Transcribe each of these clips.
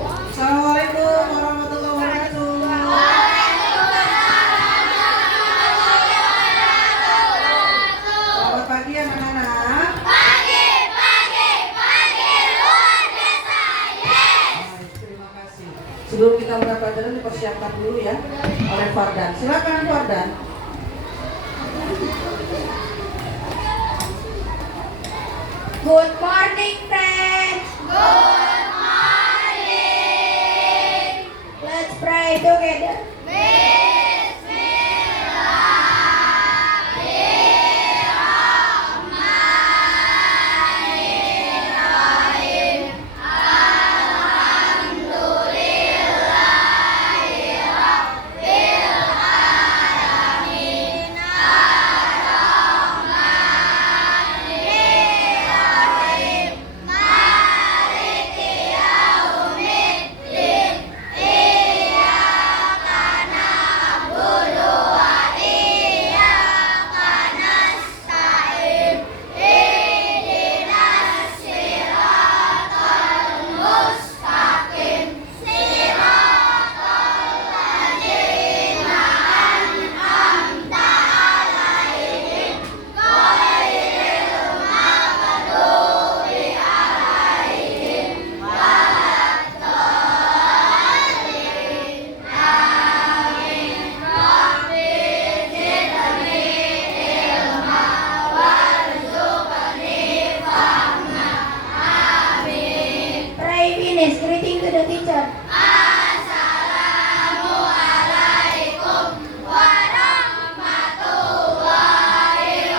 Assalamualaikum warahmatullahi wabarakatuh. Selamat pagi anak-anak. Baik, terima kasih. Sebelum kita mulai pelajaran dipersiapkan dulu ya oleh Fardan. Silakan Fardan. Good morning, friends. Good morning. Let's pray together. Pray finish. Greeting to the teacher. Assalamualaikum warahmatullahi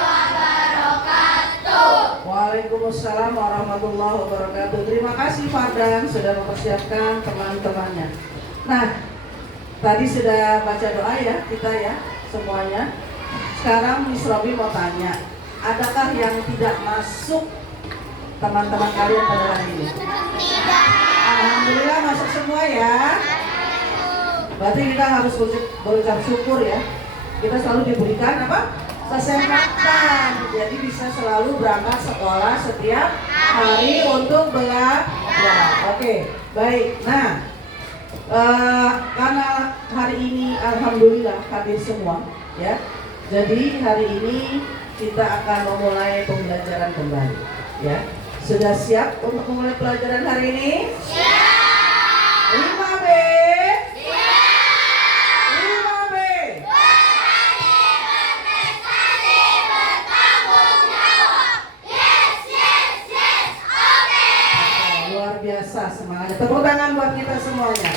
wabarakatuh. Waalaikumsalam warahmatullahi wabarakatuh. Terima kasih Fardan sudah mempersiapkan teman-temannya. Nah, tadi sudah baca doa ya kita ya semuanya. Sekarang Miss Robi mau tanya, adakah yang tidak masuk teman-teman kalian pada hari ini? Alhamdulillah masuk semua ya. Berarti kita harus berucap syukur ya. Kita selalu diberikan apa? Kesehatan. Jadi bisa selalu berangkat sekolah setiap hari untuk belajar. Oke, baik. Nah, karena hari ini alhamdulillah hadir semua ya. Jadi hari ini kita akan memulai pembelajaran kembali ya. Sudah siap untuk memulai pelajaran hari ini? Siap. 5B. Siap. 5B. Luar biasa semangatnya. Tepuk tangan buat kita semuanya.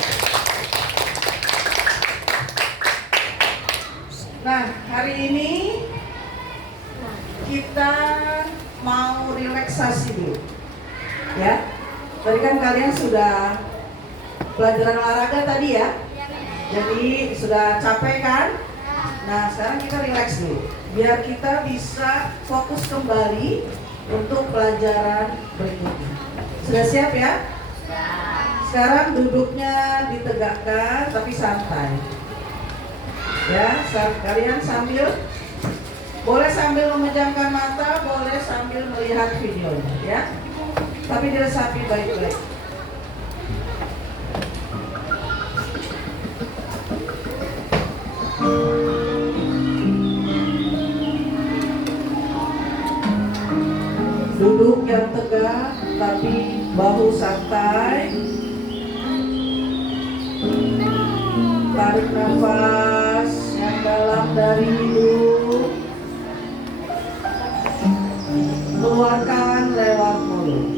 Nah, hari ini kita mau relaksasi dulu. Ya. Tadi kan kalian sudah pelajaran olahraga tadi ya. Jadi sudah capek kan? Nah, sekarang kita relax dulu. Biar kita bisa fokus kembali untuk pelajaran berikutnya. Sudah siap ya? Sekarang duduknya ditegakkan tapi santai. Ya, kalian boleh sambil memejamkan mata, boleh sambil melihat videonya ya. Tapi diresapi baik-baik. Duduk yang tegak tapi bahu santai. Tarik nafas yang dalam dari hidung, keluarkan lewat mulut.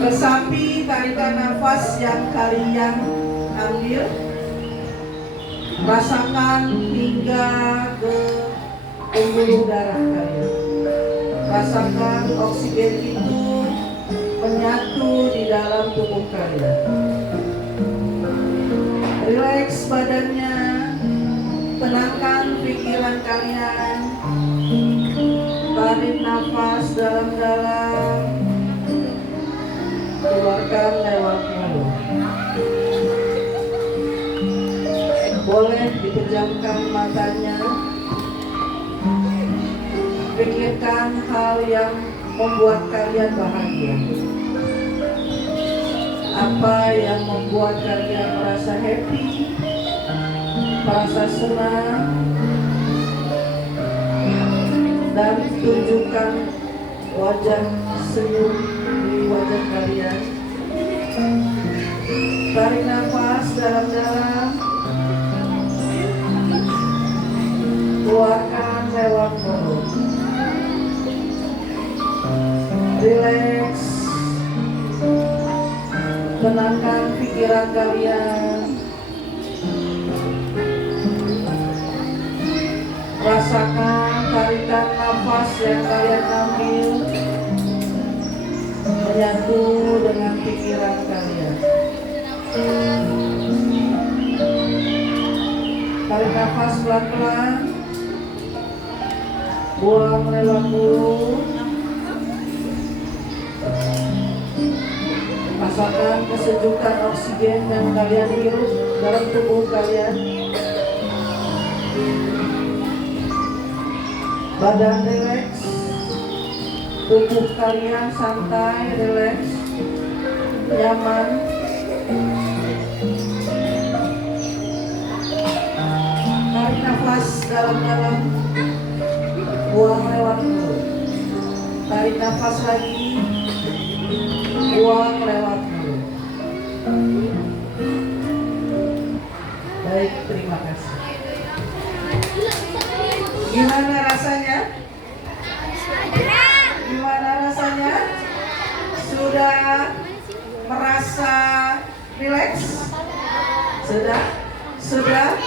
Resapi tarikan nafas yang kalian ambil. Rasakan hingga ke pembuluh darah kalian. Rasakan oksigen itu menyatu di dalam tubuh kalian. Rileks badannya, tenangkan pikiran kalian. Tarik nafas dalam-dalam, keluarkan lewat mulut. Boleh dipejamkan matanya. Pikirkan hal yang membuat kalian bahagia. Apa yang membuat kalian merasa happy, merasa senang, dan tunjukkan wajah senyum di wajah kalian. Tarik nafas dalam-dalam, keluarkan lewat mulut. Relax, tenangkan pikiran kalian. Rasakan tarikan nafas yang kalian ambil menyatu dengan pikiran kalian. Tarik nafas pelan-pelan, buang lewat mulut. Rasakan kesejukan oksigen yang kalian hirup dalam tubuh kalian. Badan rileks, tubuh kalian santai, rileks, nyaman. Tarik nafas dalam-dalam, buang lewat mulut. Tarik nafas lagi, buang lewat mulut. Baik, terima kasih. Gimana rasanya? Gimana rasanya? Sudah merasa rileks? Sudah? Sudah?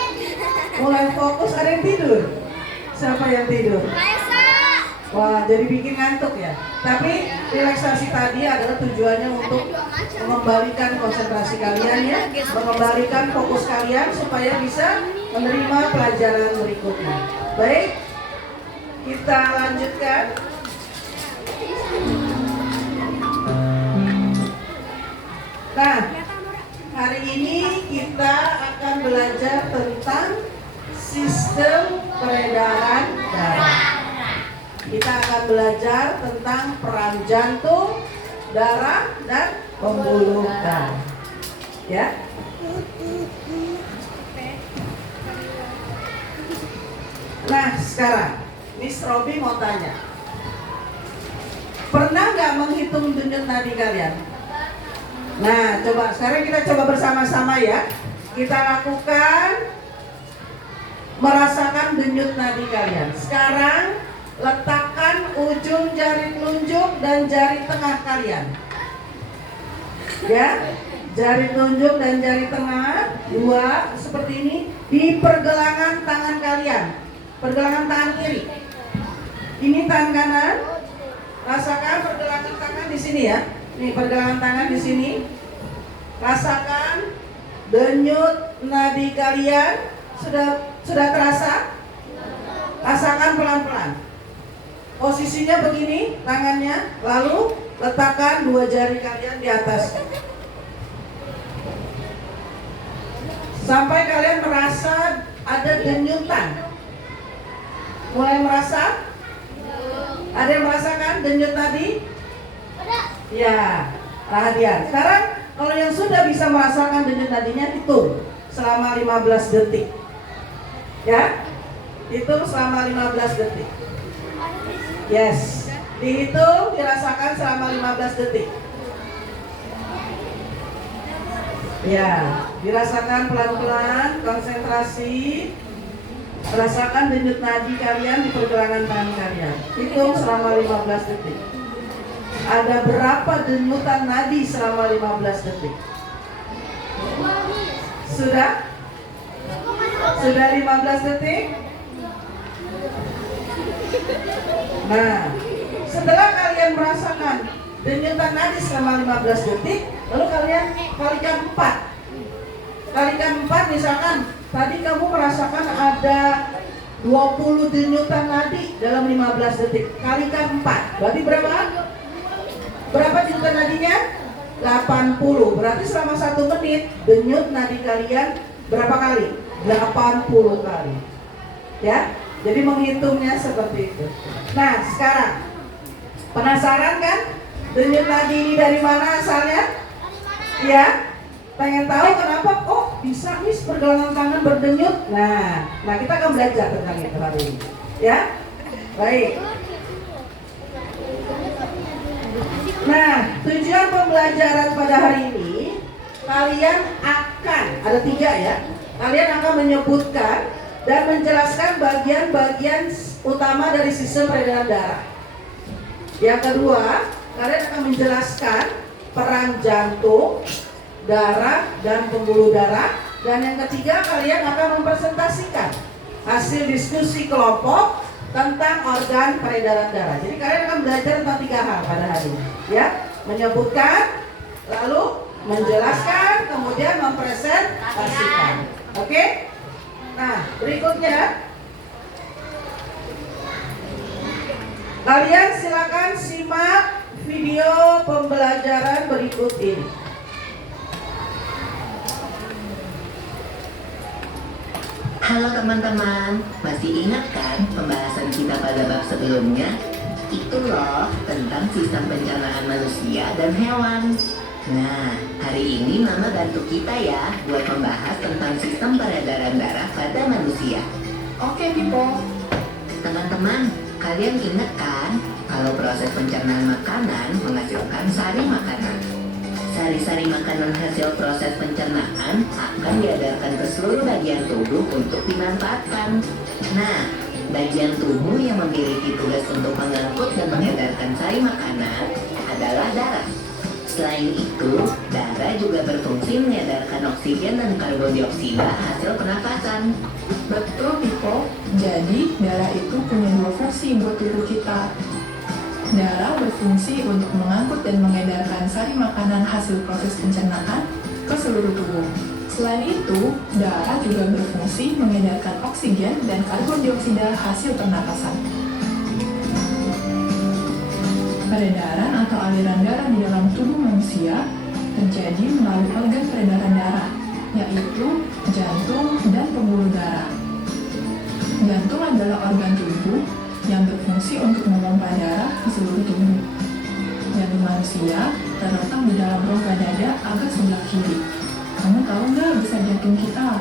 Mulai fokus, ada yang tidur? Siapa yang tidur? Wah, jadi bikin ngantuk ya. Tapi relaksasi tadi adalah tujuannya untuk mengembalikan konsentrasi kalian ya, mengembalikan fokus kalian supaya bisa menerima pelajaran berikutnya. Baik, kita lanjutkan. Nah, hari ini kita akan belajar tentang sistem peredaran darah. Kita akan belajar tentang peran jantung, darah, dan pembuluh darah. Ya. Nah, sekarang Miss Robi mau tanya, pernah nggak menghitung denyut nadi kalian? Nah, coba sekarang kita coba bersama-sama ya. Kita lakukan merasakan denyut nadi kalian. Sekarang letakkan ujung jari telunjuk dan jari tengah kalian. Ya, jari telunjuk dan jari tengah dua seperti ini di pergelangan tangan kalian. Pergelangan tangan kiri. Ini tangan kanan. Rasakan pergelangan tangan di sini ya. Nih pergelangan tangan di sini. Rasakan denyut nadi kalian. Sudah terasa? Rasakan pelan-pelan. Posisinya begini, tangannya. Lalu letakkan dua jari kalian di atas. Sampai kalian merasa ada denyutan. Mulai merasa? Ada yang merasakan denyut nadi? Ya, perhatian. Sekarang kalau yang sudah bisa merasakan denyut nadinya, hitung selama 15 detik. Ya, hitung selama 15 detik. Yes, dihitung, dirasakan selama 15 detik. Ya, dirasakan pelan-pelan, konsentrasi. Rasakan denyut nadi kalian di pergelangan tangan kalian. Hitung selama 15 detik. Ada berapa denyutan nadi selama 15 detik? Sudah? Sudah 15 detik? Nah, setelah kalian merasakan denyutan nadi selama 15 detik, lalu kalian kalikan 4. Kalikan 4 misalkan tadi kamu merasakan ada 20 denyutan nadi dalam 15 detik. Kalikan 4. Berarti berapa? Berapa denyutan nadinya? 80. Berarti selama 1 menit denyut nadi kalian berapa kali? 80 kali. Ya. Jadi menghitungnya seperti itu. Nah, sekarang penasaran kan? Denyut nadi ini dari mana asalnya? Ya, pengen tahu kenapa kok bisa Miss pergelangan tangan berdenyut? Nah kita akan belajar tentang itu hari ini. Ya, baik. Nah, tujuan pembelajaran pada hari ini, kalian akan, ada 3 ya, kalian akan menyebutkan dan menjelaskan bagian-bagian utama dari sistem peredaran darah. Yang kedua, kalian akan menjelaskan peran jantung, darah, dan pembuluh darah. Dan yang ketiga, kalian akan mempresentasikan hasil diskusi kelompok tentang organ peredaran darah. Jadi kalian akan belajar tentang 3 hal pada hari ini, ya, menyebutkan, lalu menjelaskan, kemudian mempresentasikan. Oke? Nah, berikutnya, kalian silakan simak video pembelajaran berikut ini. Halo teman-teman, masih ingat kan pembahasan kita pada bab sebelumnya? Itu loh tentang sistem pencernaan manusia dan hewan. Nah, hari ini Mama bantu kita ya buat membahas tentang sistem peredaran darah pada manusia. Oke, Pipo. Teman-teman, kalian ingat kan kalau proses pencernaan makanan menghasilkan sari makanan? Sari-sari makanan hasil proses pencernaan akan diedarkan ke seluruh bagian tubuh untuk dimanfaatkan. Nah, bagian tubuh yang memiliki tugas untuk mengangkut dan mengedarkan sari makanan adalah darah. Selain itu, darah juga berfungsi mengedarkan oksigen dan karbon dioksida hasil pernapasan. Betul, Pipo. Jadi, darah itu punya 2 fungsi buat tubuh kita. Darah berfungsi untuk mengangkut dan mengedarkan sari makanan hasil proses pencernaan ke seluruh tubuh. Selain itu, darah juga berfungsi mengedarkan oksigen dan karbon dioksida hasil pernapasan. Peredaran atau aliran darah di dalam tubuh manusia terjadi melalui organ peredaran darah, yaitu jantung dan pembuluh darah. Jantung adalah organ tubuh yang berfungsi untuk memompa darah ke seluruh tubuh. Jantung manusia terletak di dalam rongga dada agak sebelah kiri. Kamu tahu nggak besar jantung kita?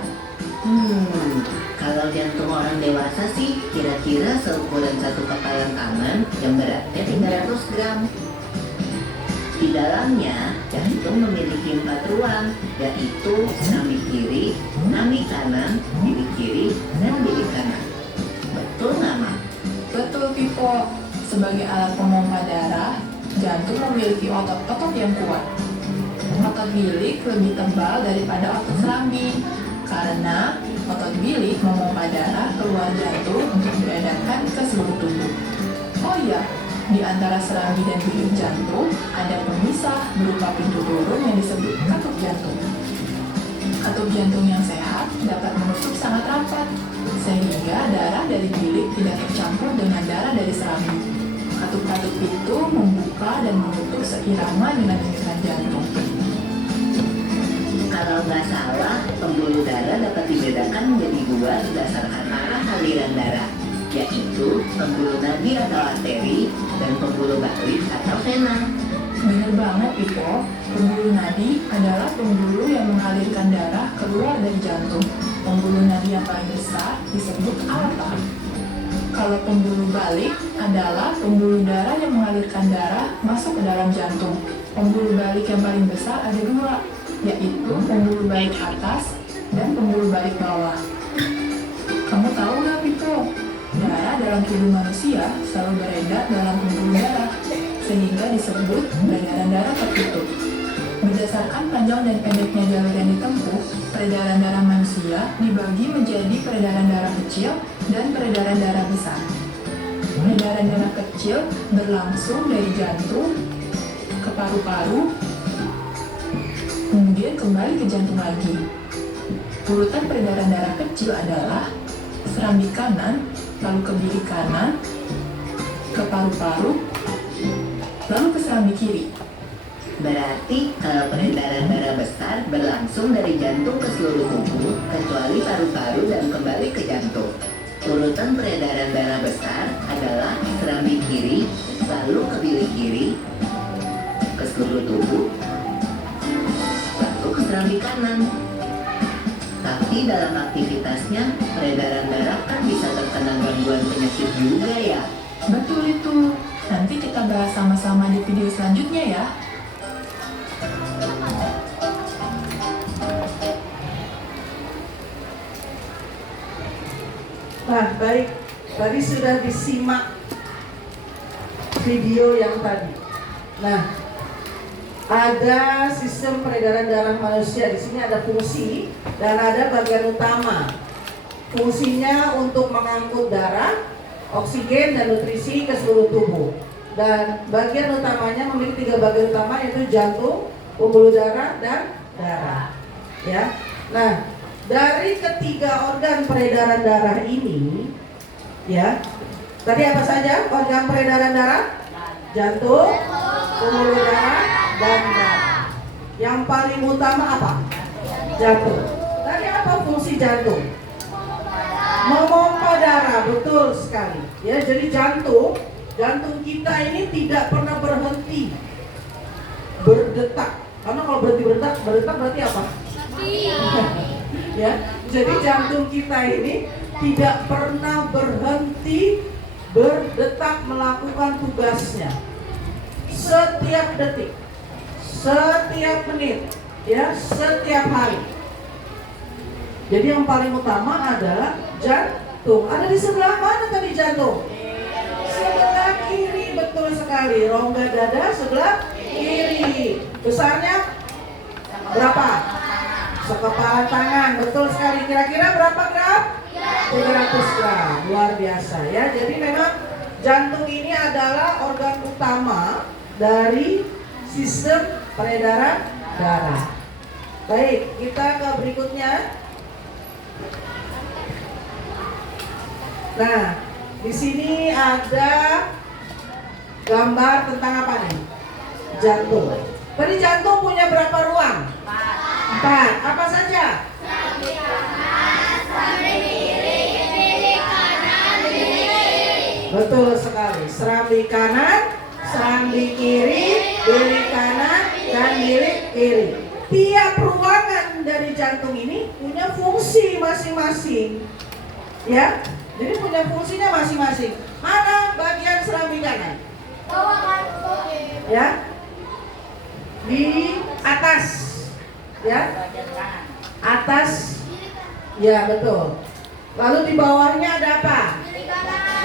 Kalau jantung orang dewasa sih kira-kira seukuran 1 kepalan tangan yang beratnya 300 gram. Di dalamnya, jantung memiliki 4 ruang, yaitu nami kiri, nami kanan, bilik kiri, dan bilik kanan. Betul nggak, Ma? Betul, Pipo. Sebagai alat pemompa darah, jantung memiliki otot-otot yang kuat. Otot bilik lebih tebal daripada otot serambi, karena otot bilik memompa darah keluar jantung untuk diedarkan ke seluruh tubuh. Oh iya, di antara serambi dan bilik jantung ada pemisah berupa pintu turun yang disebut katup jantung. Katup jantung yang sehat dapat menutup sangat rapat, sehingga darah dari bilik tidak tercampur dengan darah dari serambi. Katup-katup itu membuka dan menutup seirama dengan denyutan jantung. Kalau nggak salah, pembuluh darah dapat dibedakan menjadi 2 berdasarkan arah aliran darah, yaitu pembuluh nadi atau arteri dan pembuluh balik atau vena. Benar banget, Pipo. Pembuluh nadi adalah pembuluh yang mengalirkan darah keluar dari jantung. Pembuluh nadi yang paling besar disebut aorta. Kalau pembuluh balik adalah pembuluh darah yang mengalirkan darah masuk ke dalam jantung. Pembuluh balik yang paling besar ada 2, yaitu pembuluh balik atas dan pembuluh balik bawah. Kamu tahu nggak, Pipo? Darah dalam tubuh manusia selalu beredar dalam pembuluh darah, sehingga disebut peredaran darah tertutup. Berdasarkan panjang dan pendeknya jalur yang ditempuh, peredaran darah manusia dibagi menjadi peredaran darah kecil dan peredaran darah besar. Peredaran darah kecil berlangsung dari jantung ke paru-paru, kemudian kembali ke jantung lagi. Urutan peredaran darah kecil adalah serambi kanan, lalu ke bilik kanan, ke paru-paru, lalu ke serambi kiri. Berarti kalau peredaran darah besar berlangsung dari jantung ke seluruh tubuh, kecuali paru-paru dan kembali ke jantung. Urutan peredaran darah besar adalah serambi kiri, lalu ke bilik kiri, ke seluruh tubuh, serambi kanan. Tapi dalam aktivitasnya, peredaran darah kan bisa terkena gangguan penyakit juga ya. Betul itu. Nanti kita bahas sama-sama di video selanjutnya ya. Nah, baik. Tadi sudah disimak video yang tadi. Nah, ada sistem peredaran darah manusia. Di sini ada fungsi dan ada bagian utama. Fungsinya untuk mengangkut darah, oksigen dan nutrisi ke seluruh tubuh. Dan bagian utamanya memiliki 3 bagian utama, yaitu jantung, pembuluh darah, dan darah. Ya. Nah, dari ketiga organ peredaran darah ini, ya, tadi apa saja organ peredaran darah? Jantung, pembuluh darah, dan darah. Yang paling utama apa? Jantung. Tadi apa fungsi jantung? Memompa darah, betul sekali. Ya, jadi jantung kita ini tidak pernah berhenti berdetak. Karena kalau berhenti berdetak berarti apa? Ya, jadi jantung kita ini tidak pernah berhenti berdetak melakukan tugasnya. Setiap detik, setiap menit, ya, setiap hari. Jadi yang paling utama adalah jantung. Ada di sebelah mana tadi jantung? Sebelah kiri, betul sekali. Rongga dada sebelah kiri. Besarnya berapa? Sekepalan tangan, betul sekali. Kira-kira berapa gram? 300 gram. Luar biasa ya. Jadi memang jantung ini adalah organ utama dari sistem peredaran darah. Baik, kita ke berikutnya. Nah, di sini ada gambar tentang apa nih? Jantung. Tadi jantung punya berapa ruang? 4. Apa saja? Serambi kanan, serambi kiri, bilik kanan, bilik kiri. Betul sekali. Serambi kanan, serambi kiri, bilik kanan, dan bilik kiri. Tiap ruangan dari jantung ini punya fungsi masing-masing. Ya, jadi punya fungsinya masing-masing. Mana bagian serambi kanan? Ya, di atas. Ya, atas. Ya, betul. Lalu di bawahnya ada apa?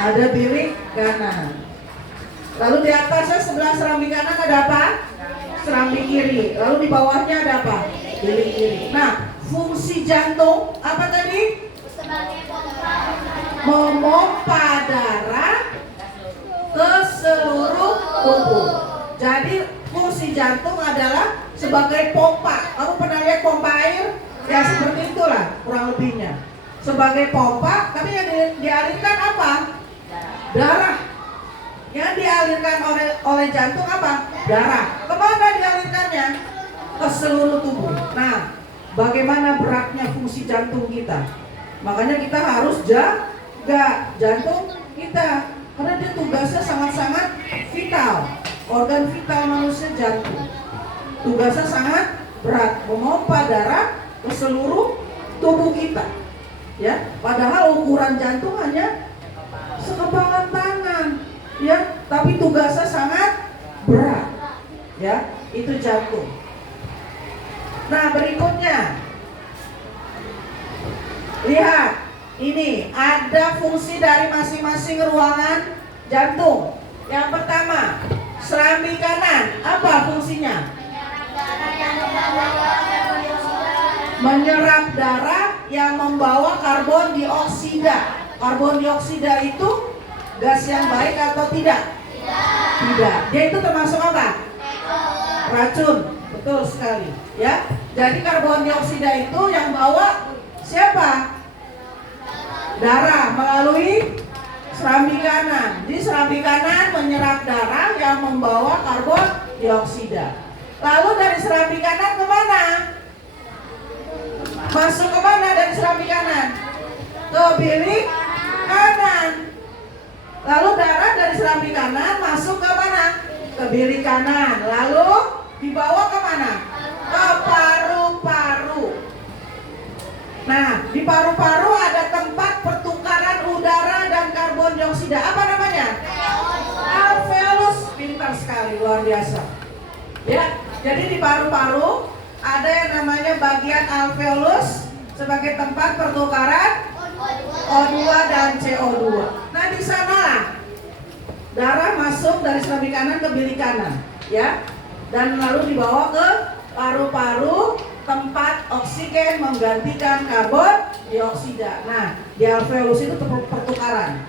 Ada bilik kanan. Lalu di atasnya sebelah serambi kanan ada apa? Serambi kiri. Lalu di bawahnya ada apa? Bilik kiri. Nah, fungsi jantung apa tadi? Memompa darah ke seluruh tubuh. Jadi fungsi jantung adalah sebagai pompa. Kamu pernah lihat pompa air? Ya seperti itulah kurang lebihnya. Sebagai pompa, tapi yang dialirkan apa? Darah. Yang dialirkan oleh jantung apa? Darah. Kemana dialirkannya? Ke seluruh tubuh. Nah, bagaimana beratnya fungsi jantung kita? Makanya kita harus jaga jantung kita, karena dia tugasnya sangat-sangat vital. Organ vital manusia jantung. Tugasnya sangat berat, memompa darah ke seluruh tubuh kita. Ya, padahal ukuran jantung hanya sekepalan tangan. Ya, tapi tugasnya sangat berat. Ya, itu jantung. Nah, berikutnya. Lihat, ini ada fungsi dari masing-masing ruangan jantung. Yang pertama, serambi kanan, apa fungsinya? Menyerap darah yang membawa karbon dioksida. Karbon dioksida itu gas yang baik atau tidak? Tidak. Dia itu termasuk apa? Racun. Betul sekali. Ya. Jadi karbon dioksida itu yang bawa siapa? Darah melalui serambi kanan. Jadi serambi kanan menyerap darah yang membawa karbon dioksida. Lalu dari serambi kanan kemana? Masuk kemana dari serambi kanan? Ke bilik kanan. Lalu darah dari serambi kanan masuk ke mana? Ke bilik kanan. Lalu dibawa kemana? Ke paru-paru. paru-paru ada tempat pertukaran udara dan karbon dioksida. Apa namanya? Alveolus. Pintar sekali, luar biasa. Ya, jadi di paru-paru ada yang namanya bagian alveolus sebagai tempat pertukaran O2 dan CO2. Nah, di sanalah darah masuk dari serambi kanan ke bilik kanan, ya, dan lalu dibawa ke paru-paru, tempat oksigen menggantikan karbon dioksida. Nah, di alveolus itu pertukaran.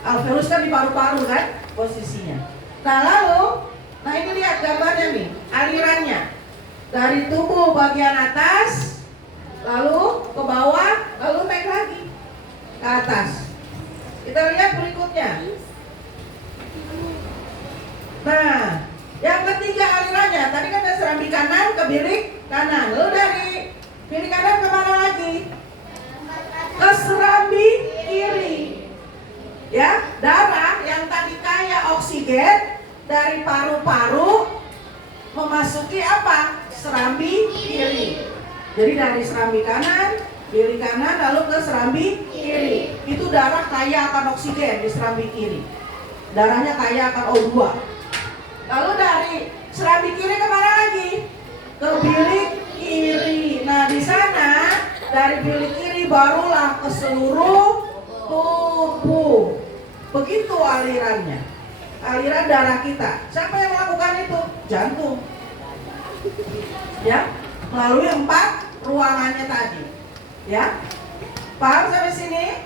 Alveolus kan di paru-paru kan posisinya. Nah, lalu, nah ini lihat gambarnya nih, alirannya dari tubuh bagian atas, lalu ke bawah, lalu naik lagi ke atas. Kita lihat berikutnya. Nah, yang ketiga alirannya, tadi kan dari serambi kanan ke bilik kanan, lalu dari bilik kanan kemana lagi? Ke serambi kiri. Ya, darah yang tadi kaya oksigen dari paru-paru memasuki apa? Serambi kiri. Jadi dari serambi kanan, bilik kanan, lalu ke serambi kiri. Itu darah kaya akan oksigen di serambi kiri. Darahnya kaya akan O2. Lalu dari serambi kiri kemana lagi? Ke bilik kiri. Nah, di sana dari bilik kiri barulah ke seluruh tubuh. Begitu alirannya. Aliran darah kita. Siapa yang melakukan itu? Jantung. Ya, melalui 4 ruangannya tadi. Ya. Paham sampai sini?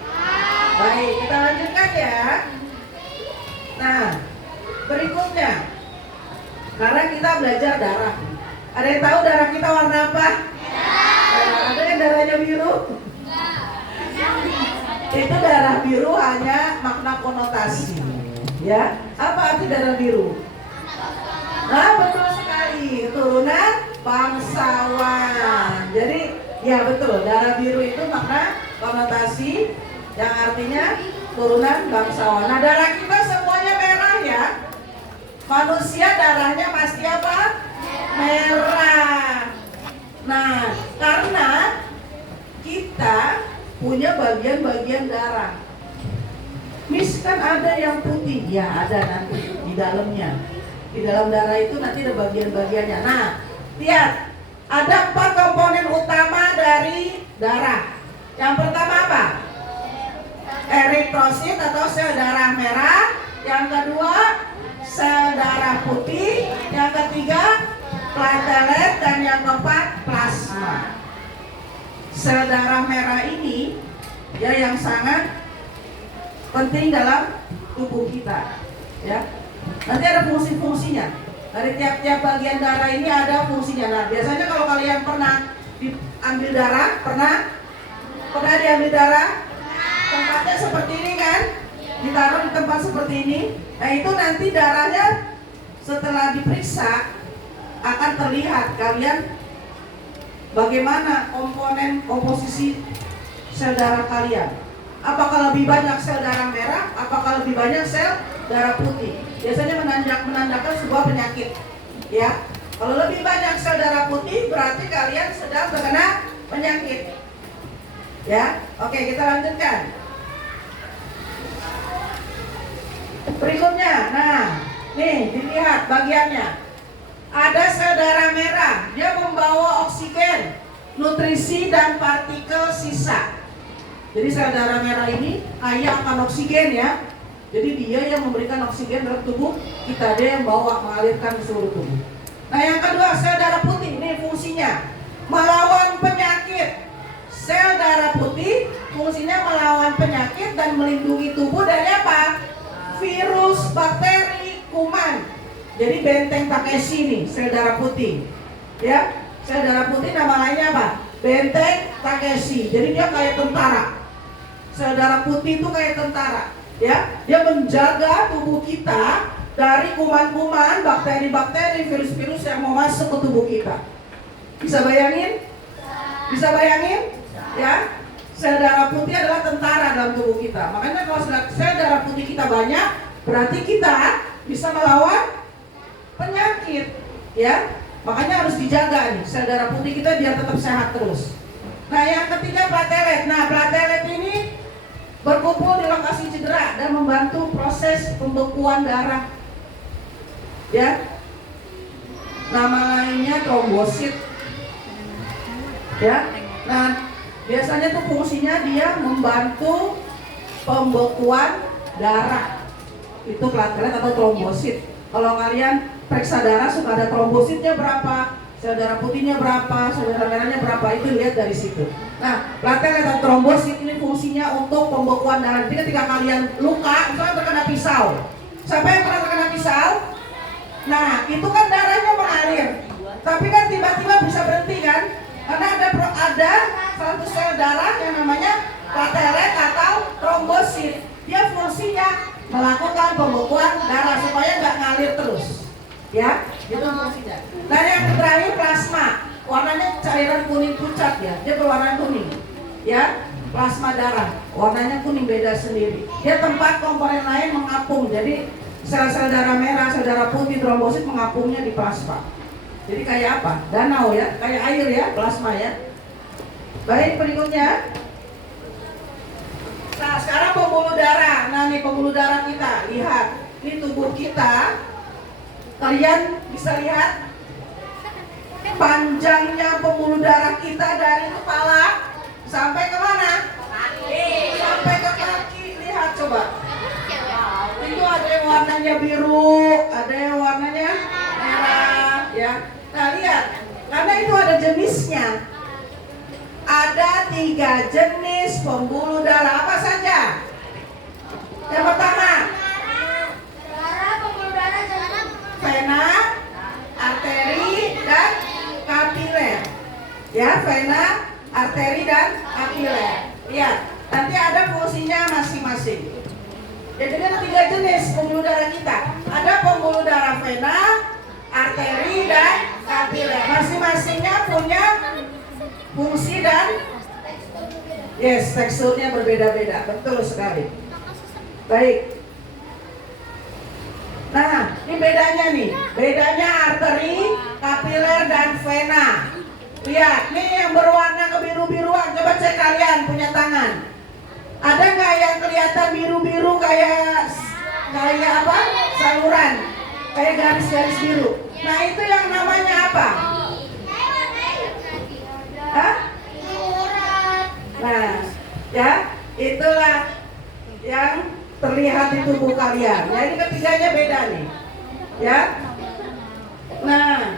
Baik, kita lanjutkan ya. Nah, berikutnya. Karena kita belajar darah. Ada yang tahu darah kita warna apa? Ada yang darahnya biru? Itu darah biru hanya makna konotasi. Ya, apa arti darah biru? Nah, betul sekali, turunan bangsawan. Jadi, ya betul, darah biru itu makna konotasi yang artinya turunan bangsawan. Nah, darah kita semuanya merah ya. Manusia darahnya pasti apa? Merah. Nah, karena kita punya bagian-bagian darah. Miss, kan ada yang putih. Ya, ada nanti di dalamnya. Di dalam darah itu nanti ada bagian-bagiannya. Nah, lihat, ada 4 komponen utama dari darah. Yang pertama apa? Eritrosit atau sel darah merah. Yang kedua, sel darah putih. Yang ketiga, platelet. Dan yang keempat, plasma. Sel darah merah ini ya yang sangat penting dalam tubuh kita, ya. Nanti ada fungsi-fungsinya. Dari tiap-tiap bagian darah ini ada fungsinya. Nah, biasanya kalau kalian pernah diambil darah, pernah diambil darah, tempatnya seperti ini kan, ditaruh di tempat seperti ini. Nah, itu nanti darahnya setelah diperiksa akan terlihat kalian bagaimana komposisi sel darah kalian. Apakah lebih banyak sel darah merah? Apakah lebih banyak sel darah putih? Biasanya menandakan sebuah penyakit. Ya, kalau lebih banyak sel darah putih berarti kalian sedang terkena penyakit. Ya, oke, kita lanjutkan. Berikutnya, nah, nih dilihat bagiannya. Ada sel darah merah, dia membawa oksigen, nutrisi dan partikel sisa. Jadi sel darah merah ini kaya akan oksigen ya. Jadi dia yang memberikan oksigen dalam tubuh kita, dia yang bawa mengalirkan ke seluruh tubuh. Nah, yang kedua sel darah putih, ini fungsinya melawan penyakit. Sel darah putih fungsinya melawan penyakit dan melindungi tubuh dari apa? Virus, bakteri, kuman. Jadi benteng Takeshi nih, sel darah putih. Ya, sel darah putih nama lainnya apa? Benteng Takeshi. Jadi dia kayak tentara. Sel darah putih itu kayak tentara. Ya, dia menjaga tubuh kita dari kuman-kuman, bakteri-bakteri, virus-virus yang mau masuk ke tubuh kita. Bisa bayangin? Bisa bayangin? Ya, sel darah putih adalah tentara dalam tubuh kita. Makanya kalau sel darah putih kita banyak, berarti kita bisa melawan penyakit, ya. Makanya harus dijaga nih sel darah putih kita biar tetap sehat terus. Nah, yang ketiga platelet. Nah, platelet ini berkumpul di lokasi cedera dan membantu proses pembekuan darah. Ya. Nama lainnya trombosit. Ya. Nah, biasanya tuh fungsinya dia membantu pembekuan darah. Itu platelet atau trombosit. Kalau kalian periksa darah suka ada trombositnya berapa, sel darah putihnya berapa, sel darah merahnya berapa, itu lihat dari situ. Nah, platelet atau trombosit ini fungsinya untuk pembekuan darah. Jadi ketika kalian luka, misalnya terkena pisau. Siapa yang pernah terkena pisau? Nah, itu kan darahnya mengalir. Tapi kan tiba-tiba bisa berhenti kan? Karena ada satu sel darah yang namanya platelet atau trombosit. Dia fungsinya melakukan pembekuan darah supaya nggak ngalir terus, ya, itu fungsinya. Nah, yang terakhir plasma, warnanya cairan kuning pucat ya, dia berwarna kuning, ya, plasma darah, warnanya kuning beda sendiri. Dia tempat komponen lain mengapung, jadi sel-sel darah merah, sel darah putih, trombosit mengapungnya di plasma. Jadi kayak apa? Danau ya, kayak air ya, plasma ya. Baik, berikutnya. Nah, sekarang pembuluh darah. Nah, nih pembuluh darah kita. Lihat, ini tubuh kita. Kalian bisa lihat panjangnya pembuluh darah kita dari kepala sampai ke mana? Sampai ke kaki. Lihat coba. Itu ada yang warnanya biru, ada yang warnanya merah, ya. Nah, lihat. Karena itu ada jenisnya. Ada 3 jenis pembuluh darah. Apa saja? Yang pertama, Darah, pembuluh darah, jangan. vena, arteri, dan kapiler. Ya, vena, arteri, dan kapiler. Lihat, nanti ada fungsinya masing-masing. Jadi ada 3 jenis pembuluh darah kita. Ada pembuluh darah vena, arteri, dan kapiler. Masing-masingnya punya fungsi dan teksturnya berbeda-beda. Betul sekali. Baik. Nah, ini bedanya nih. Bedanya arteri, kapiler, dan vena. Lihat, nih yang berwarna kebiru-biruan. Coba cek kalian punya tangan. Ada nggak yang kelihatan biru-biru kayak apa? Saluran. Kayak garis-garis biru. Nah, itu yang namanya apa? Hah? Nah, ya, itulah yang terlihat di tubuh kalian. Nah, ini ketiganya beda nih, ya. Nah,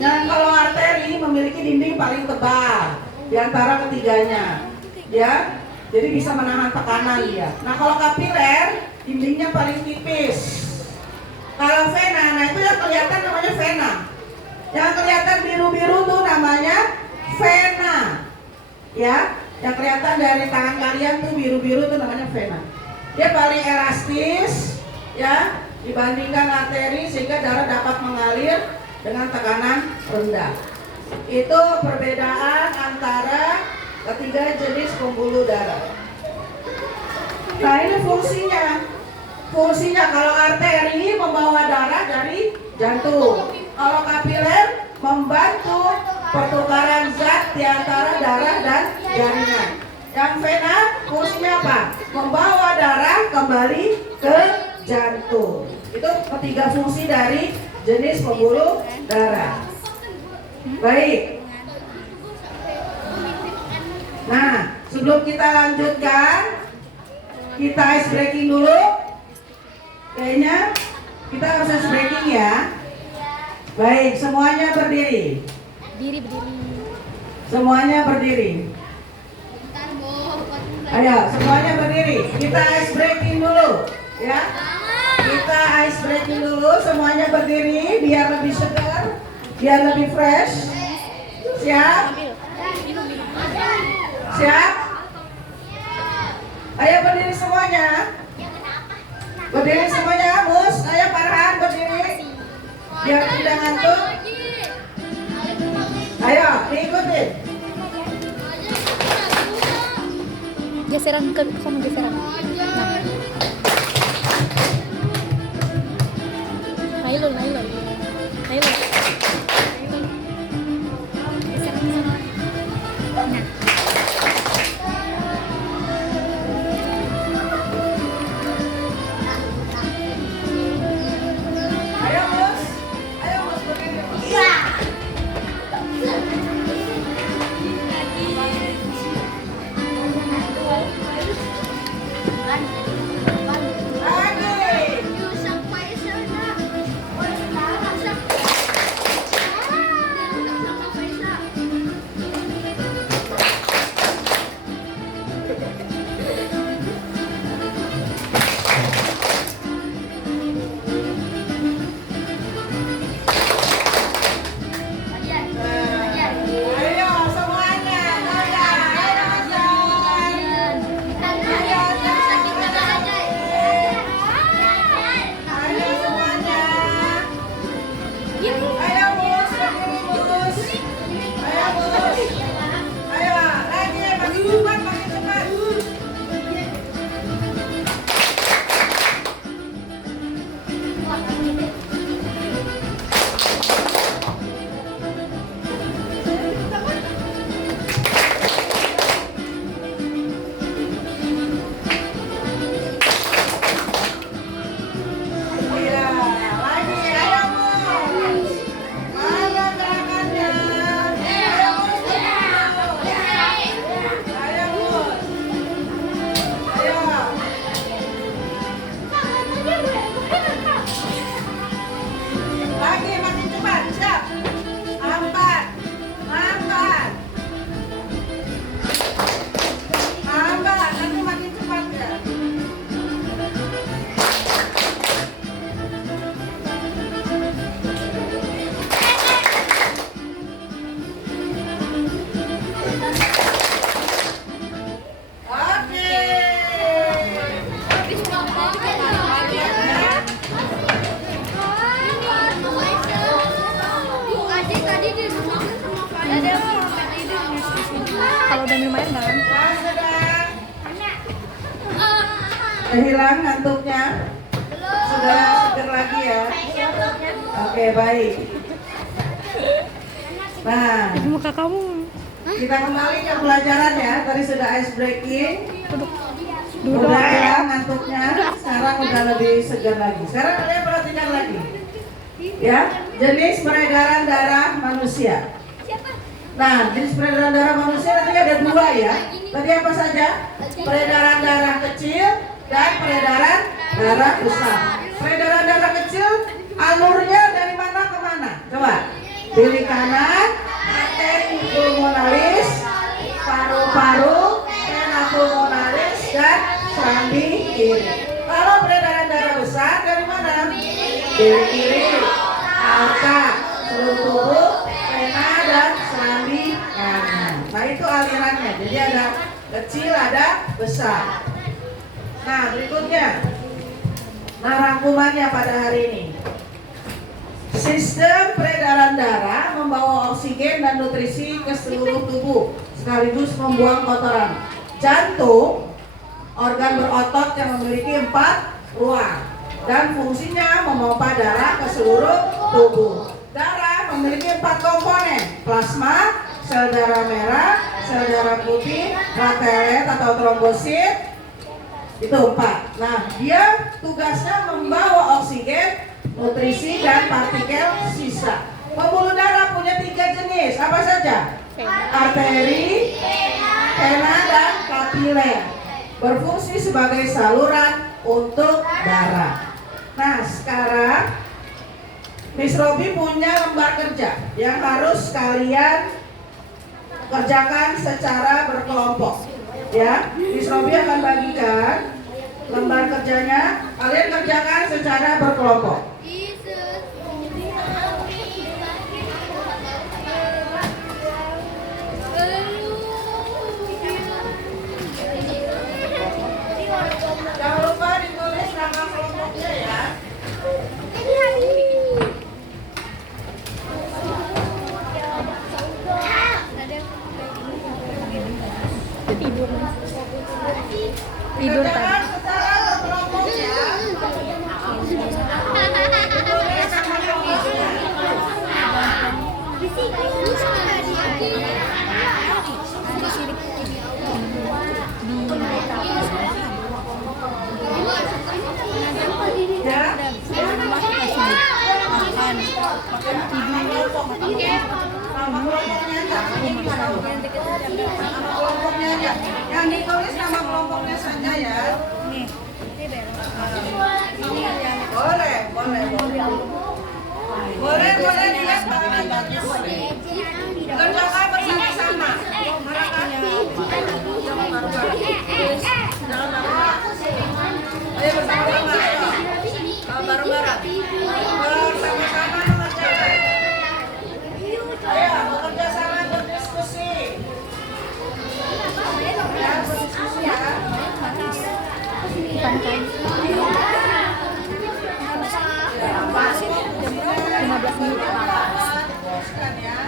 yang kalau arteri memiliki dinding paling tebal di antara ketiganya, ya. Jadi bisa menahan tekanan dia. Nah, kalau kapiler dindingnya paling tipis. Kalau vena, nah itu yang kelihatan namanya vena. Yang kelihatan biru-biru tuh namanya vena, ya. Yang kelihatan dari tangan kalian tuh biru-biru tuh namanya vena. Dia paling elastis, ya, dibandingkan arteri sehingga darah dapat mengalir dengan tekanan rendah. Itu perbedaan antara ketiga jenis pembuluh darah. Nah, ini fungsinya. Fungsinya kalau arteri membawa darah dari jantung. Kalau kapiler membantu pertukaran zat di antara darah dan jaringan. Yang vena fungsinya apa? Membawa darah kembali ke jantung. Itu ketiga fungsi dari jenis pembuluh darah. Baik. Nah, sebelum kita lanjutkan, kita ice breaking dulu. Kayaknya kita harus ice breaking ya. Baik, semuanya berdiri. Semuanya berdiri. Ayo, semuanya berdiri. Kita ice breaking dulu, ya. Kita ice breaking dulu, semuanya berdiri biar lebih segar, biar lebih fresh. Siap? Siap? Ayo berdiri semuanya. Berdiri semuanya, Mus. Ayo Farhan berdiri. Biar tidak ngantuk. Ayo, diikutin. Geseran ke sana, geseran. Nailul. Geseran ke sana. Kalau udah minum air kan? Nah, sudah hilang ngantuknya? Sudah seger lagi ya? Oke, baik. Nah, Di muka kamu. kita kembali ke pelajaran ya. Tadi sudah ice breaking. Duduk. Udah hilang ngantuknya. Sekarang udah lebih segar lagi. Sekarang kalian perhatikan lagi. Ya, jenis peredaran darah manusia. Nah, jenis peredaran darah manusia nanti ada dua ya. Tadi apa saja? Peredaran darah kecil dan peredaran darah besar. Peredaran darah kecil alurnya dari mana ke mana? Coba. Bilik kanan, arteri pulmonalis, paru-paru, vena pulmonalis, dan serambi kiri. Kalau peredaran darah besar dari mana? Bilik kiri, aorta, seluruh tubuh, vena, dan serambi kanan. Nah, itu alirannya. Jadi ada kecil, ada besar. Nah, berikutnya. Nah, rangkumannya pada hari ini. Sistem peredaran darah membawa oksigen dan nutrisi ke seluruh tubuh sekaligus membuang kotoran. Jantung, organ berotot yang memiliki 4 ruang dan fungsinya memompa darah ke seluruh tubuh. Darah memiliki 4 komponen: plasma, sel darah merah, sel darah putih, platelet atau trombosit. Itu 4. Nah, dia tugasnya membawa oksigen, nutrisi, dan partikel sisa. Pembuluh darah punya 3 jenis. Apa saja? Arteri, vena, dan kapiler. Berfungsi sebagai saluran untuk darah. Nah, sekarang Miss Robi punya lembar kerja yang harus kalian kerjakan secara berkelompok. Ya, Miss Robi akan bagikan lembar kerjanya. Kalian kerjakan secara berkelompok. Jangan lupa ditulis nama kelompoknya ya. Tidur tadi. Kerjakan secara berkelompok ya. Tulis nama kelompoknya. Ya. Nama kelompoknya aja. Nama kelompoknya aja. Yang ditulis nama kelompoknya saja ya. Boleh, boleh, boleh. Boleh, boleh dilihat parameternya boleh. Kerjakan bersama-sama. Ayo bersama-sama. Bareng-bareng. Bersama-sama mengerjakan. Ayo bekerja sama, berdiskusi. Ya, berdiskusi ya. Pantai. 15 menit. Boskan ya.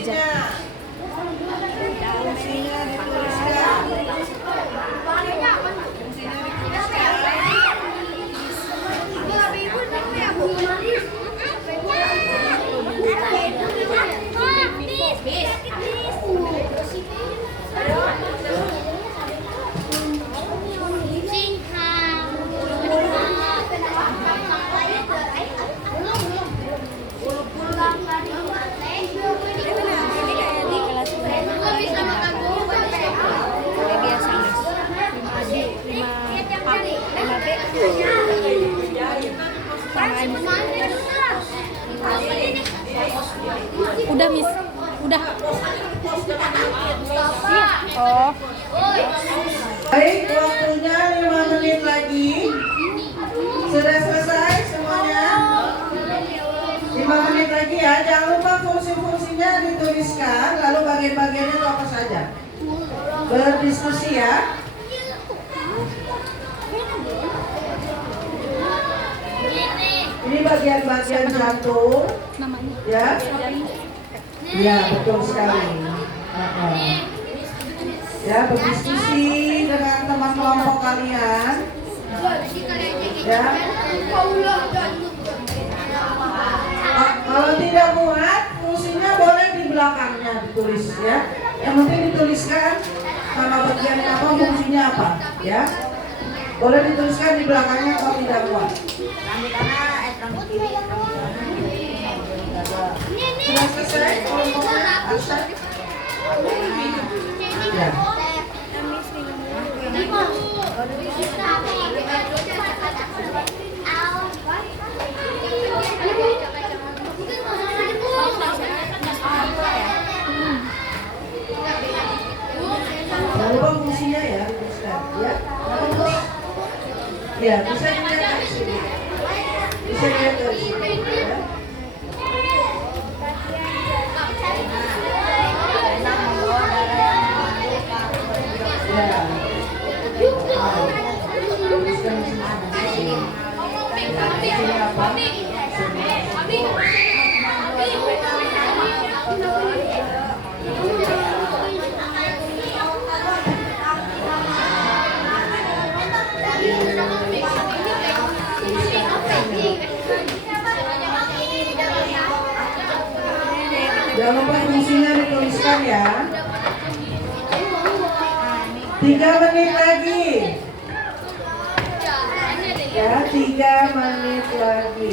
belajar. Fungsinya dituliskan. Ini kayak di kelas kayak biasa mas. 5D, 5B sama aja. Udah miss, udah. Oh. Baik, waktunya 5 menit lagi. Sudah selesai semuanya? 5 menit lagi ya. Jangan lupa fungsi-fungsinya dituliskan, lalu bagian-bagiannya itu apa saja. Berdiskusi ya. Ini bagian-bagian jantung, Namanya. ya? Ya, betul sekali. Ya, berdiskusi dengan teman kelompok kalian. Ya. Kalau tidak muat, fungsinya boleh di belakangnya ditulis ya. Yang penting dituliskan nama bagian apa, fungsinya apa, ya. Boleh dituliskan di belakangnya kalau tidak muat. Sudah selesai kelompoknya, Asya? Ya. Jangan lupa fungsinya ya, dituliskan ya. Ya, bisa dilihat dari sini. Bisa dilihat dari sini ya. Ya. Tuliskan di sini. Fungsinya apa? Jangan lupa fungsinya dituliskan ya. 3 menit lagi. Ya, 3 menit lagi.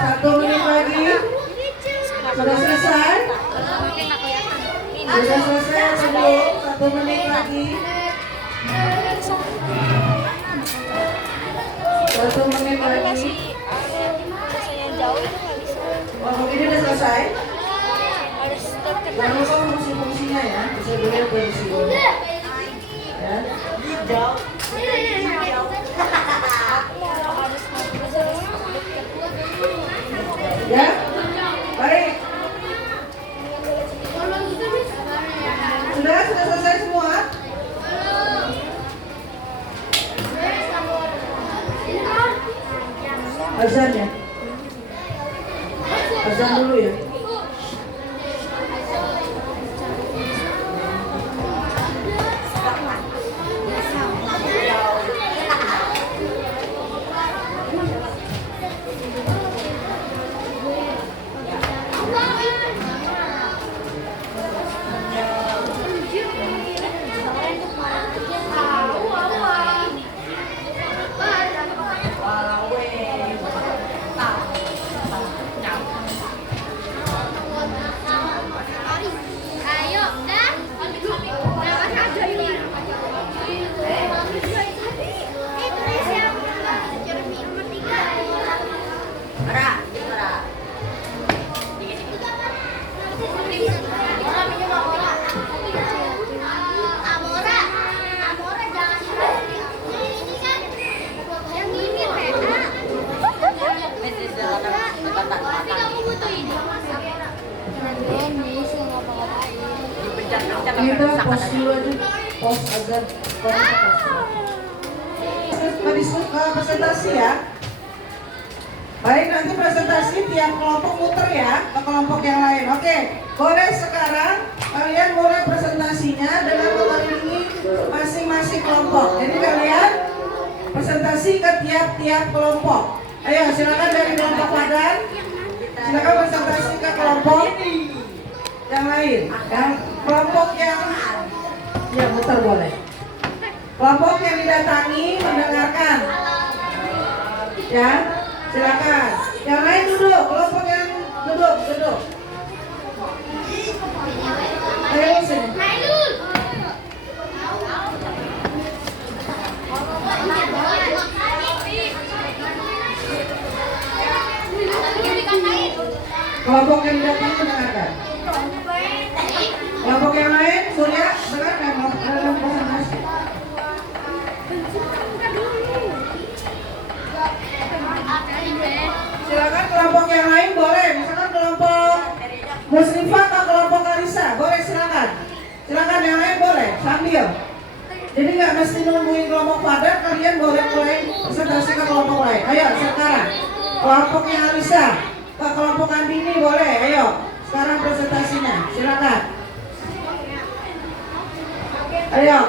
Satu menit lagi. Sudah selesai? Sudah selesai sebelum 1 menit lagi. 1 menit lagi. Oh, ini udah selesai? Jangan lupa fungsi-fungsinya ya. Bisa dilihat dari sini. Ya. Ya, baik. Sudah selesai semua? Azan ya? Azan dulu ya? Kita pos dulu aja. Pos agar presentasi ya. Baik, nanti presentasi tiap kelompok muter ya ke kelompok yang lain. Oke, boleh sekarang kalian mulai presentasinya dengan mengiringi masing-masing kelompok. Jadi kalian presentasi ke tiap-tiap kelompok. Ayo, silakan dari kelompok Padan. Silakan presentasi ke kelompok yang lain. Yang kelompok yang ya muter boleh. Kelompok yang didatangi mendengarkan. Ya, silakan. Yang lain duduk. Kelompok yang duduk. Ayo sini. Kelompok yang didatangi mendengarkan. Kelompok yang lain, Surya, dengarkan dalam presentasi. Silakan kelompok yang lain boleh, misalkan kelompok Musrifah atau kelompok Karisa, boleh silakan. Silakan yang lain boleh sambil. Jadi nggak mesti nungguin kelompok Padan, kalian boleh mulai presentasi ke kelompok lain. Ayo sekarang kelompoknya Alisa ke kelompok Andini boleh. Ayo sekarang presentasinya, silakan. Ayo.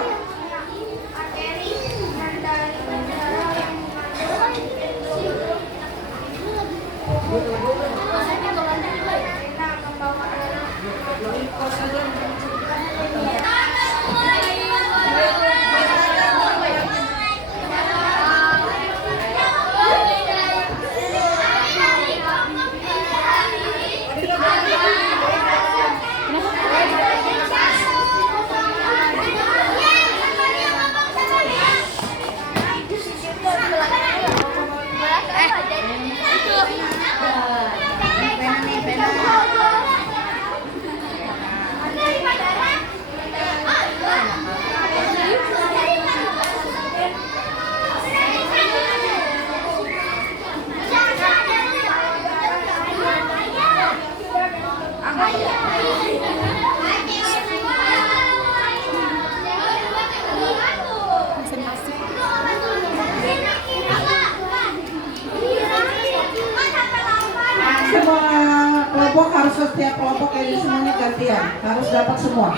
Semua kelompok harus setiap kelompok ini semuanya gantian, harus dapat semua.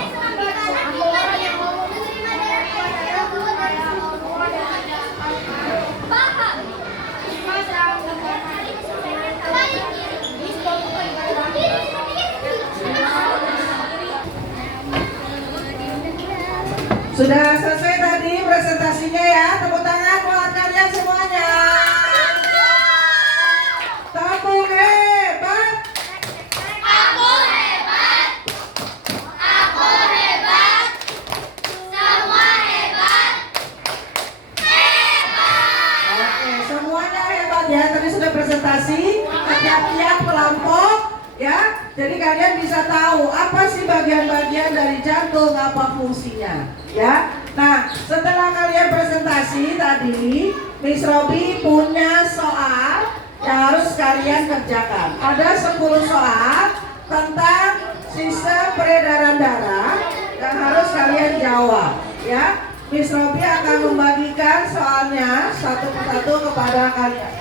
Sudah selesai tadi presentasinya ya, tepuk tangan buat kalian semuanya. Tepuk hebat. Aku hebat. Aku hebat. Semua hebat. Hebat. Oke, semuanya hebat ya. Tadi sudah presentasi tiap-tiap kelompok ya. Jadi kalian bisa tahu apa sih bagian-bagian dari jantung, apa fungsinya ya. Nah, setelah kalian presentasi tadi, Miss Robi punya soal yang harus kalian kerjakan. Ada 10 soal tentang sistem peredaran darah yang harus kalian jawab ya. Miss Robi akan membagikan soalnya satu persatu kepada kalian.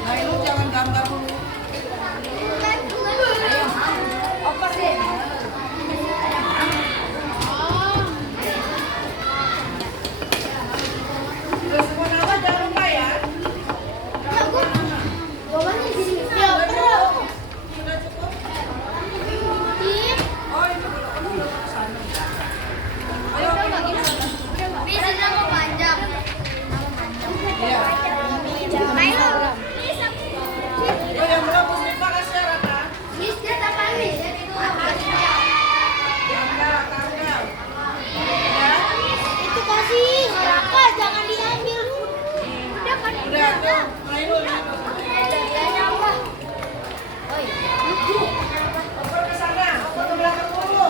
Nah, ini jangan gambar dulu. Terus semua nama jangan lupa ya. Sudah cukup? Oh, itu belum kesana. Ayo, Bisa nama panjang. iya. Oh, yang belum Musrifah kasih Rata. Tanggal. Ya. Itu kasih Raka, jangan diambil. Udah kan? Udah, tuh. Mulai dulu. Oper ke sana, oper ke belakang dulu.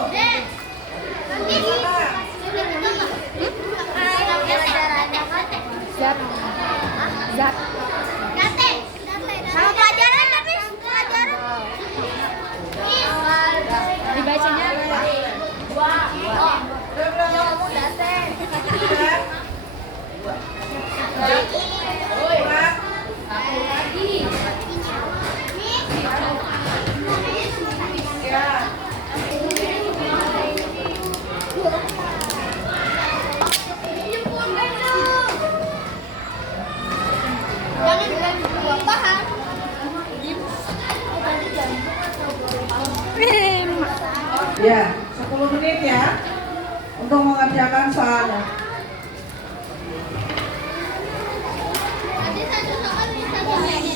Nanti. Siap. Sama pelajaran tapi pelajaran. Dibacanya Paham? Ya, 10 menit ya untuk mengerjakan soalnya. Nanti satu soal bisa jadi.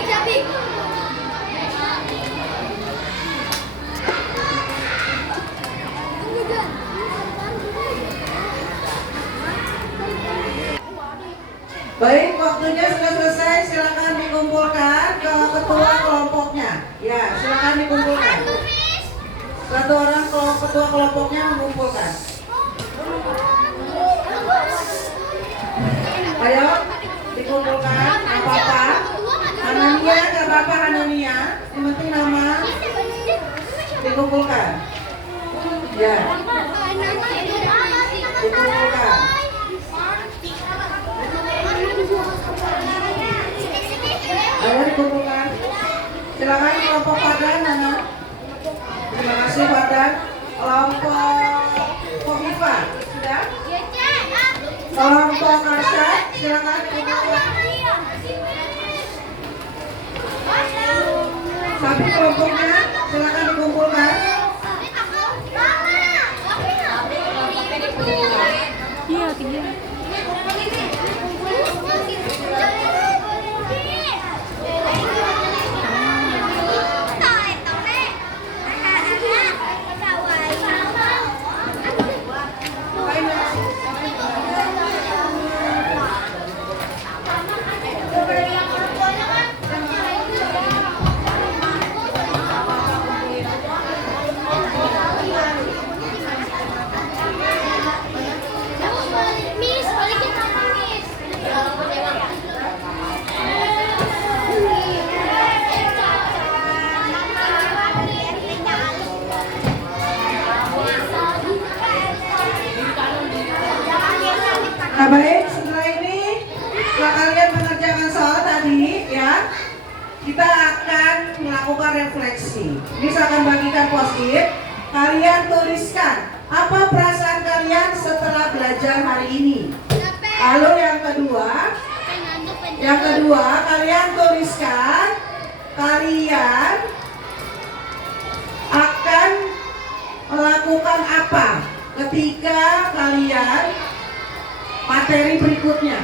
Cabik. Baik, waktunya sudah selesai. Silakan dikumpulkan ke ketua kelompoknya. Ya, silakan dikumpulkan. Satu orang ketua kelompoknya mengumpulkan. Ayo, dikumpulkan. Apa-apa? Hanania, nggak apa-apa Hanania. Yang penting nama dikumpulkan. Ya, dikumpulkan. Ayo dikumpulkan. Silakan kelompok Fardan, Nana. Terima kasih Fardan. Kelompok Kofifa sudah. Kelompok Arsyad, silakan dikumpulkan. Tapi kelompoknya silakan dikumpulkan. iya 3. Miss, balikin sama Miss. Nah baik, setelah ini setelah kalian mengerjakan soal tadi ya, kita akan melakukan refleksi. Ini saya akan bagikan post-it. Kalian tuliskan apa perasaan kalian setelah belajar hari ini. Lalu yang kedua kalian tuliskan kalian akan melakukan apa ketika kalian materi berikutnya.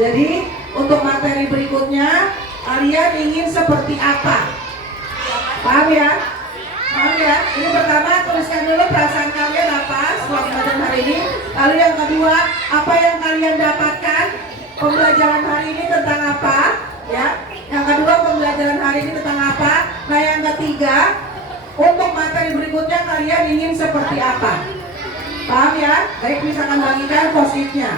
Jadi untuk materi berikutnya kalian ingin seperti apa? Paham ya? Paham ya? Ini pertama tuliskan dulu perasaan kalian apa setelah belajar hari ini. Lalu yang kedua, apa yang kalian dapatkan pembelajaran hari ini tentang apa? Ya. Yang kedua, pembelajaran hari ini tentang apa? Nah yang ketiga, untuk materi berikutnya kalian ingin seperti apa? Paham ya? Baik, misalkan bagikan post-it-nya.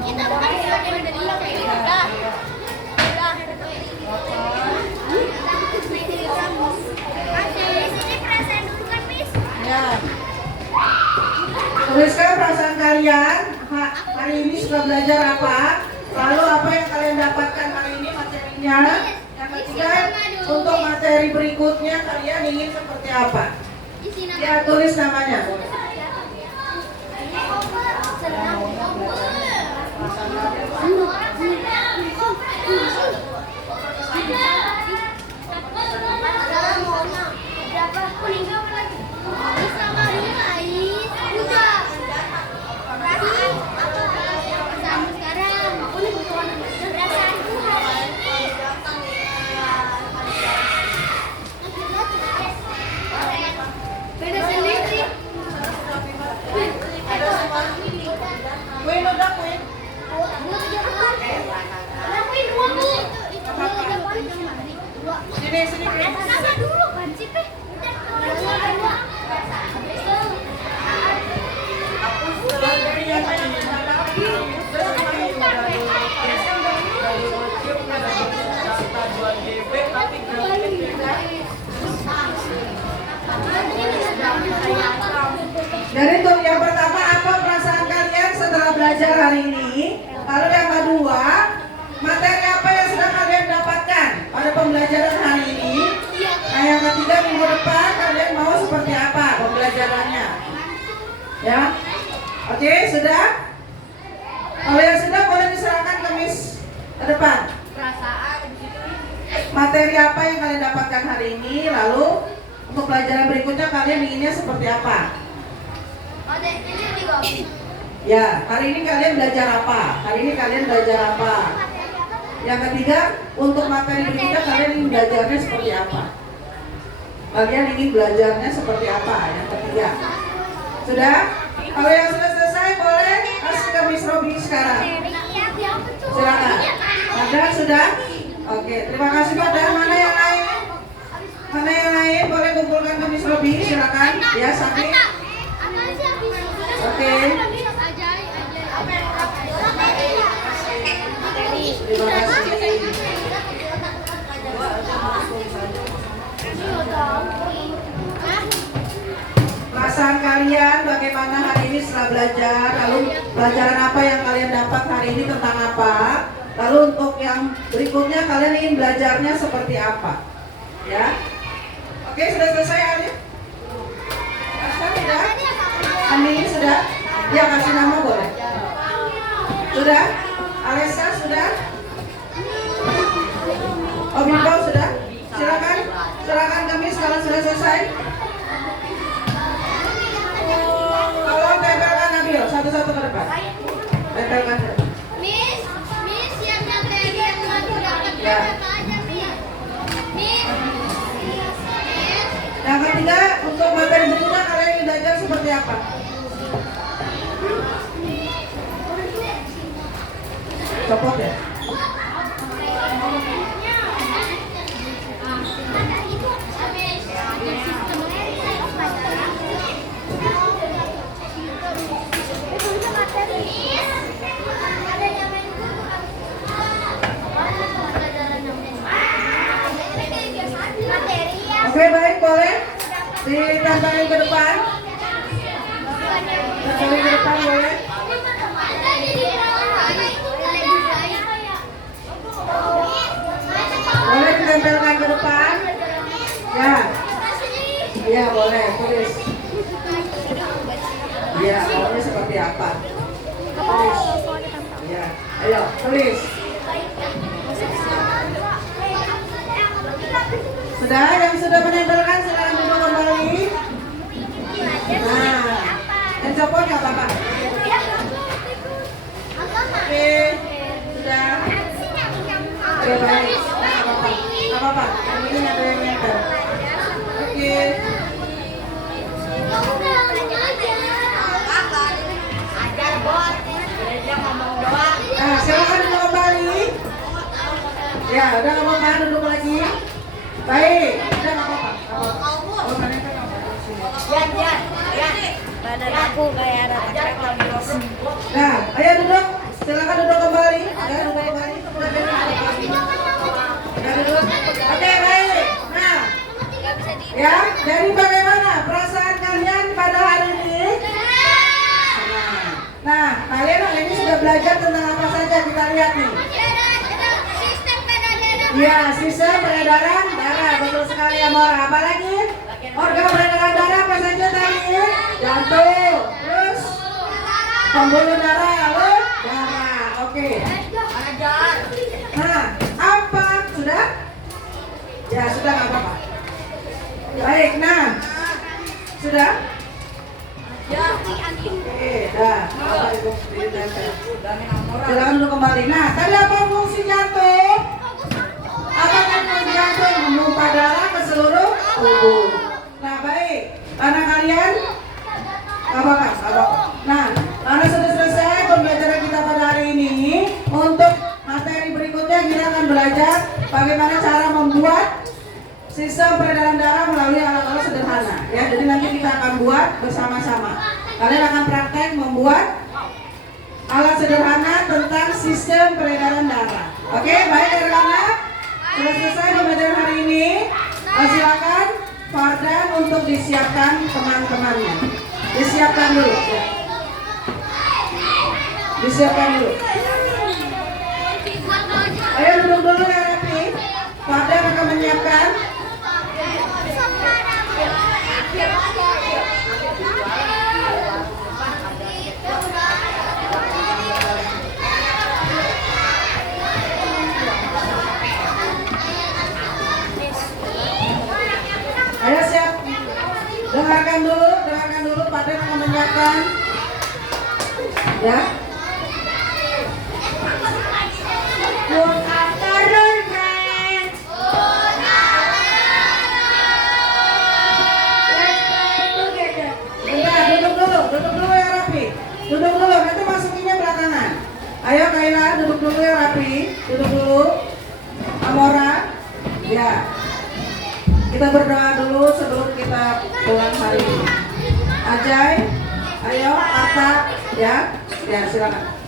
Kita bukan dari sudah belajar apa? Lalu apa yang kalian dapatkan hari ini materinya? Yang ketiga, untuk materi berikutnya kalian ingin seperti apa? Ya, tulis namanya. Queen udah Queen. Sini sini Queen. dulu kan sih, Pe? Jadi untuk yang pertama, apa perasaan kalian setelah belajar hari ini? Lalu yang kedua, materi apa yang sudah kalian dapatkan pada pembelajaran hari ini? Nah, yang ketiga, minggu depan kalian mau seperti apa pembelajarannya? Ya, oke, sudah? Kalau yang sudah boleh diserahkan ke Miss ke depan. Materi apa yang kalian dapatkan hari ini? Lalu untuk pelajaran berikutnya kalian inginnya seperti apa? Ya, hari ini kalian belajar apa? Hari ini kalian belajar apa? Yang ketiga, untuk materi berikutnya kalian ingin belajarnya seperti apa? Kalian ingin belajarnya seperti apa? Yang ketiga. Sudah? Kalau yang sudah selesai boleh kasih ke Miss Robi sekarang. Silakan. Ada sudah? Oke, terima kasih Pada. Mana yang lain? Mana yang lain? Boleh kumpulkan ke Miss Robi, silakan. Ya, Sabi. Oke. Terima kasih. Perasaan kalian bagaimana hari ini setelah belajar? Lalu pelajaran apa yang kalian dapat hari ini tentang apa? Lalu untuk yang berikutnya kalian ingin belajarnya seperti apa? Ya. Oke, sudah selesai Alif? Sudah? Amin sudah? Ya, kasih nama boleh. Sudah? Alessa sudah? Obibau sudah? Silakan. Silakan kami kalau sudah selesai. Kalau tempelkan Nabil satu-satu ke depan. Tempelkan. Miss yang materi yang maju dapat Ya. berapa aja, Miss? Miss. Yang ketiga, untuk materi berikutnya kalian ingin belajar seperti apa? Copot ya? Oke, baik, boleh ditempelin ke depan. Tempelin ke depan boleh. Boleh ditempelkan ke depan. Ya. Iya, boleh, tulis. Iya, maunya seperti apa? Tulis. Iya, ayo, tulis. Sudah, yang sudah menempelkan silakan duduk kembali. Nah, yang copot nggak apa-apa. Oke, sudah. Oke, baik. Nggak apa-apa. Yang ini ada yang nempel. Oke. Nah, silakan duduk kembali. Ya, udah nggak apa-apa, duduk lagi. Baik, udah nggak apa-apa. Oh, ternyata nggak apa-apa. Badan aku kayak ada Nah, ayo duduk. Silakan duduk kembali. Ya, duduk kembali. Ya, duduk. Oke, baik. Nah, ya, jadi bagaimana perasaan kalian pada hari ini? Nah, kalian hari ini sudah belajar tentang apa saja? Kita lihat nih. Ya, sistem peredaran darah, betul sekali Amora. Apa lagi? Organ peredaran darah apa saja tadi? Jantung, terus pembuluh darah, lalu darah. Oke. Nah, apa? Sudah? Ya, sudah nggak apa-apa. Baik, nah. Sudah? Oke, dah. Silakan dulu kembali. Nah, tadi apa fungsi jantung? Apa kan fungsi jantung? Memompa darah ke seluruh tubuh. Nah, baik. Anak kalian? Apa? Nah, karena sudah selesai pembelajaran kita pada hari ini, untuk materi berikutnya kita akan belajar bagaimana cara membuat sistem peredaran darah melalui alat-alat sederhana. Ya, jadi nanti kita akan buat bersama-sama. Kalian akan praktek membuat alat sederhana tentang sistem peredaran darah. Oke, baik anak-anak. Sudah selesai pembelajaran hari ini. Silakan Fardan untuk disiapkan teman-temannya. Disiapkan dulu. Ya. Disiapkan dulu. Ayo duduk dulu ya rapi. Fardan akan menyiapkan. Ayo siap. Dengarkan dulu, Pak akan menyiapkan. Ya. Good afternoon, friends. Let's pray together. Bentar, duduk dulu ya rapi. Duduk dulu, nanti masukinnya belakangan. Ayo Kaila, duduk dulu ya rapi. Duduk dulu. Amora. Ya. Kita berdoa dulu sebelum kita pulang hari ini. Ajay, ayo Arta, ya. Ya, silakan.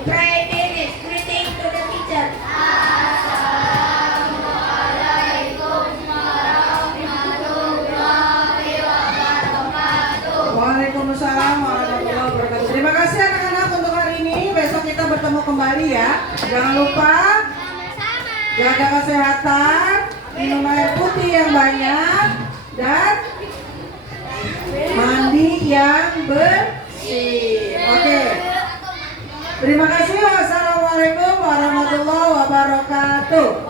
Pray finish. Greeting to the teacher. Waalaikumsalam warahmatullahi wabarakatuh. Terima kasih anak-anak untuk hari ini. Besok kita bertemu kembali ya. Jangan lupa jaga kesehatan, minum air putih yang banyak, dan mandi yang bersih. Oke. Terima kasih. Wassalamualaikum warahmatullahi wabarakatuh.